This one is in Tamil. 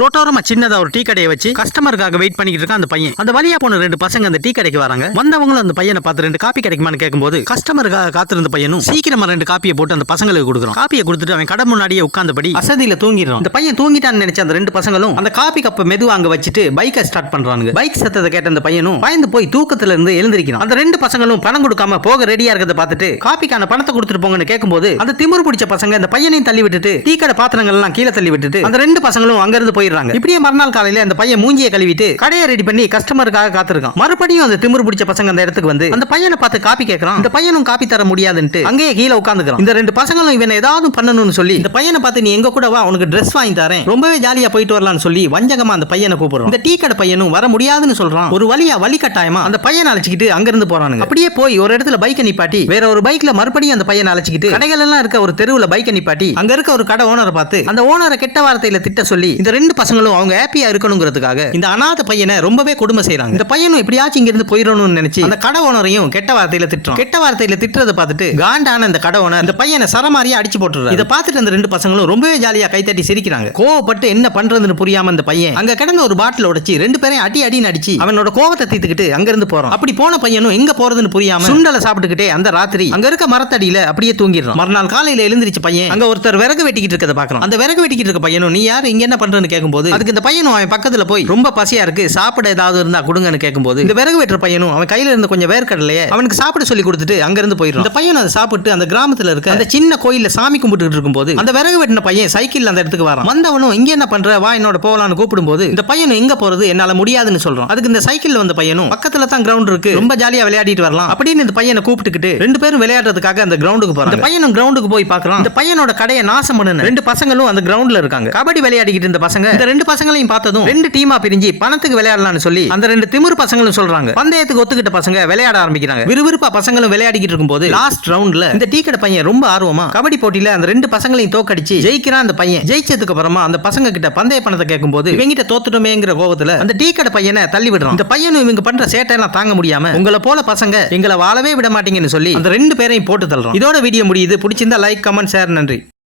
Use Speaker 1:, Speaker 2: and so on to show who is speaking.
Speaker 1: ரோட்டோரமா சின்னதா ஒரு டீ கடையை வச்சு கஸ்டமருக்காக வெயிட் பண்ணிக்கிட்டு இருக்கான் அந்த பையன். அந்த வழியா போன ரெண்டு பசங்க அந்த டீ கடைக்கு வராங்க. வந்தவங்களும் அந்த பையனை பார்த்து ரெண்டு காப்பி கிடைக்குமான்னு கேட்கும்போது கஸ்டமருக்காக காத்திருந்த பையனும் சீக்கிரமா ரெண்டு காப்பியை போட்டு அந்த பசங்களுக்கு கொடுக்குறான். காப்பியை கொடுத்துட்டு அவன் கடை முன்னாடியே உட்கார்ந்தபடி அசதியில தூங்கிடுறான். அந்த பையன் தூங்கிட்டான்னு நினைச்ச அந்த ரெண்டு பசங்களும் அந்த காப்பி கப்பை மெதுவா அங்க வச்சுட்டு பைக்கை ஸ்டார்ட் பண்றாங்க பைக் சத்தத்தை கேட்ட அந்த பையனும் பயந்து போய் தூக்கத்துல இருந்து எழுந்திருக்கிறான். அந்த ரெண்டு பசங்களும் பணம் கொடுக்காம போக ரெடியா இருக்கிறத பார்த்துட்டு காப்பிக்கான பணத்தை கொடுத்துட்டு போங்கன்னு கேட்கும்போது அந்த திமிரு பிடிச்ச பசங்க அந்த பையனையும் தள்ளி விட்டுட்டு டீ கடை பாத்திரங்கள் எல்லாம் கீழே தள்ளி விட்டுட்டு அந்த ரெண்டு பசங்களும் அங்க இருந்து போயிடுறாங்க. இப்படியே மறுநாள் காலையில அந்த பையன் மூஞ்சியை கழுவிட்டு கடையை ரெடி பண்ணி கஸ்டமருக்காக காத்திருக்கான். மறுபடியும் அந்த திமிர் பிடிச்ச பசங்க அந்த இடத்துக்கு வந்து அந்த பையனை பார்த்து காப்பி கேட்கறான் இந்த பையனும் காப்பி தர முடியாதுன்ட்டு அங்கேயே கீழே உட்காந்துக்கிறான் இந்த ரெண்டு பசங்களும் இவன் ஏதாவது பண்ணணும்னு சொல்லி இந்த பையனை பார்த்து நீ எங்க கூட வா உனக்கு ட்ரெஸ் வாங்கி தரேன். ரொம்பவே ஜாலியா போயிட்டு வரலாம்னு சொல்லி வஞ்சகமா அந்த பையனை கூப்பிடுறோம் இந்த டீ கடை பையனும் வர முடியாதுன்னு சொல்றான். ஒரு வழியா வழி கட்டாயமா அந்த பையனை அழைச்சிக்கிட்டு அங்கிருந்து போறானுங்க. அப்படியே போய் ஒரு இடத்துல பைக்கை நிப்பாட்டி வேற ஒரு பைக்ல மறுபடியும் அந்த பையனை அழைச்சிக்கிட்டு கடைகள் எல்லாம் இருக்க ஒரு தெருவுல பைக்கை நிப்பாட்டி அங்க இருக்க ஒரு கடை ஓனரை பார்த்து அந்த ஓனரை கெட்ட வார்த்தையில திட்ட சொல்லி இந்த ரெண்டு பசங்களும் அவங்க ஹாப்பியா இருக்கணுங்கிறதுக்காக இந்த அநாத பையனை ரொம்பவே கொடுமை செய்யறாங்க இந்த பையனும் எப்படியாச்சும் இங்க இருந்து போயிடணும்னு நினைச்சு அந்த கடை ஓனரையும் கெட்ட வார்த்தையில திட்டுறான். கெட்ட வார்த்தையில திட்டுறதை பார்த்துட்டு காண்டான அந்த கடை ஓனர் இந்த பையனை சரமாரியா அடிச்சு போட்டுறாரு இதை பார்த்துட்டு அந்த ரெண்டு பசங்களும் ரொம்பவே ஜாலியா கைத்தட்டி சிரிக்கிறாங்க. கோவப்பட்டு என்ன பண்றதுன்னு புரியாம அந்த பையன் அங்க கிடந்த ஒரு பாட்டில் உடைச்சு ரெண்டு பேரையும் அடி அடின்னு அடிச்சு அவனோட கோவத்தை தீர்த்துக்கிட்டு அங்க இருந்து போறான். அப்படி போன பையனும் எங்க போறதுன்னு புரியாம சுண்டலை சாப்பிட்டுக்கிட்டே அந்த ராத்திரி அங்க இருக்க மரத்தடியில அப்படியே தூங்கிடுறான். மறுநாள் காலையில எழுந்திருச்சு பையன் அங்க ஒருத்தர் விறகு வெட்டிக்கிட்டு இருக்கிறத பாக்கலாம் அந்த விறகு வெட்டிக்கிட்டு இருக்க பையனும் நீ யார்? இங்க என்ன பண்றேன்னு கேட்கும்போது அதுக்கு இந்த பையனும் அவன் பக்கத்துல போய் ரொம்ப பசியா இருக்கு சாப்பிட ஏதாவது இருந்தா கொடுங்கன்னு கேட்கும்போது இந்த விறகு வெட்டுற பையனும் அவன் கையில இருந்த கொஞ்சம் வேர்க்கடலையே அவனுக்கு சாப்பிட சொல்லி கொடுத்துட்டு அங்க இருந்து போயிடும் இந்த பையன் அதை சாப்பிட்டு அந்த கிராமத்துல இருக்க அந்த சின்ன கோயில்ல சாமி கும்பிட்டுட்டு இருக்கும்போது அந்த விறகு வெட்டின பையன் சைக்கிள் அந்த இடத்துக்கு வரான். வந்தவனும் இங்க என்ன பண்ற? வா என்னோட போகலான்னு கூப்பிடும்போது இந்த பையனும் எங்க போறது? என்னால முடியாதுன்னு சொல்றான். அதுக்கு இந்த சைக்கிள் வந்த பையனும் பக்கத்துல தான் கிரவுண்ட் இருக்கு ரொம்ப ஜாலியா விளையாடிட்டு வரலாம் அப்படின்னு இந்த பையனை கூப்பிட்டுக்கிட்டு ரெண்டு பேரும் விளையாடுறதுக்காக அந்த கிரவுண்டுக்கு போறாங்க. இந்த பையனும் கிரவுண்டுக்கு போய் பார்க்கலாம் இந்த பையனோட கடையை நாசம் பண்ணுன ரெண்டு பசங்களும் அந்த கிரவுண்ட்ல இருக்காங்க. கபடி விளையாடிக்கிட்டு இருந்த பசங்க இந்த ரெண்டு பசங்களையும் பார்த்ததும் ரெண்டு டீமா பிரிஞ்சு பணத்துக்கு விளையாடலாம்னு சொல்லி அந்த ரெண்டு திமிரு பசங்களும் சொல்றாங்க. பந்தயத்துக்கு ஒத்துக்கிட்ட பசங்க விளையாட ஆரம்பிக்கிறாங்க. விறுவிறுப்பா பசங்களும் விளையாடிக்கிட்டு இருக்கும்போது லாஸ்ட் ரவுண்ட்ல இந்த டீ கடை பையன் ரொம்ப ஆர்வமா கபடி போட்டியில அந்த ரெண்டு பசங்களையும் தோக்கடிச்சு ஜெயிக்கிறான் அந்த பையன். ஜெயிச்சதுக்கு அப்புறமா அந்த பசங்க கிட்ட பந்தய பணத்தை கேட்கும்போது இவங்கிட்ட தோத்துட்டோமேங்கிற கோபத்துல அந்த டீ கடை பையனை தள்ளி விடுறான். இந்த பையனும் இவங்க பண்ற சேட்டை எல்லாம் தாங்க முடியாம உங்களை போல பசங்க எங்களை வாழவே விட மாட்டீங்கன்னு சொல்லி அந்த ரெண்டு பேரையும் போட்டு தள்ளுறோம் இதோட வீடியோ முடியுது. பிடிச்சிருந்தா லைக் கமெண்ட் ஷேர் நன்றி.